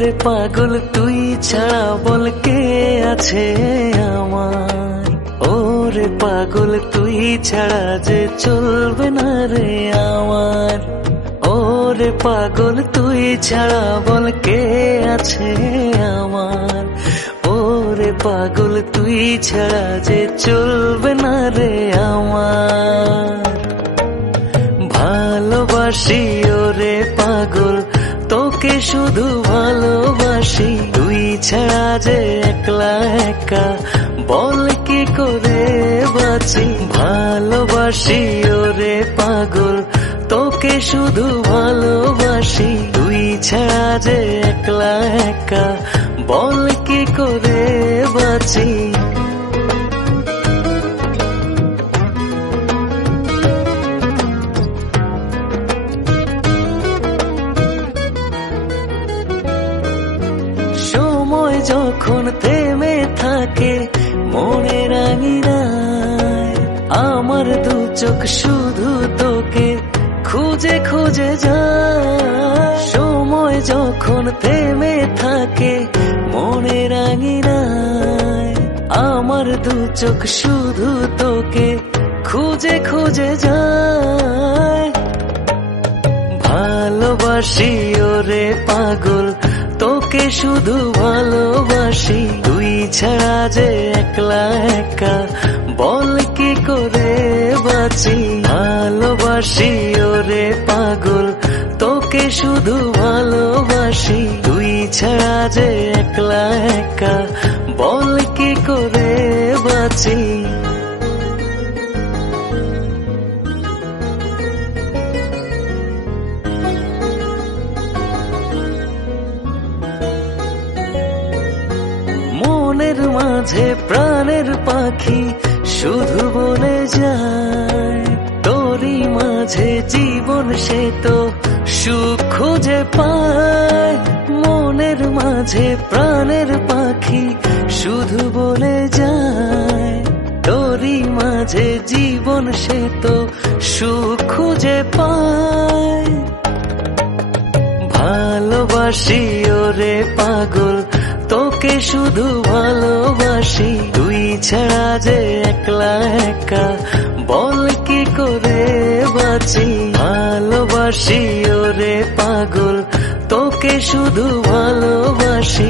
ওরে পাগল তুই ছাড়া বল কে আছে আমার, ওরে পাগল তুই ছাড়া যে চলবে না রে আমার, ওরে পাগল তুই ছাড়া বল কে আছে আমার, ওরে পাগল তুই ছাড়া যে চলবে না রে আমার। ভালোবাসি ওরে পাগল তোকে শুধু ভালোবাসি, তুই ছাড়া যে একলা একা বল কি করে বাঁচি। ভালোবাসি ওরে পাগল তোকে শুধু ভালোবাসি, তুই ছাড়া যে একলা একা বল কি করে বাঁচি। সময় যখন থেমে থাকে মনের আঙিনায়, আমার দু চোখ শুধু তোকে খুঁজে খুঁজে যায়। সময় যখন থেমে থাকে মনের আঙিনায়, আমার দু চোখ শুধু তোকে খুঁজে খুঁজে যায়। ভালোবাসি ওরে পাগল তোকে শুধু ভালোবাসি, তুই ছাড়া যে একলা একা বল কি করে বাঁচি। ভালোবাসি ওরে পাগল তোকে শুধু ভালোবাসি, তুই ছাড়া যে একলা একা বল কি করে বাঁচি। মনের মাঝে প্রাণের পাখি শুধু বলে যায়, তোরই মাঝে জীবন সে তো সুখ খুঁজে পায়। মনের মাঝে প্রাণের পাখি শুধু বলে যায়, তোরই মাঝে জীবন সে তো সুখ খুঁজে পায়। ভালোবাসি ওরে পাগল তোকে শুধু ভালোবাসি, তুই ছাড়া যে একলা একা বল কি করে বাঁচি। ভালোবাসি ওরে পাগল তোকে শুধু ভালোবাসি,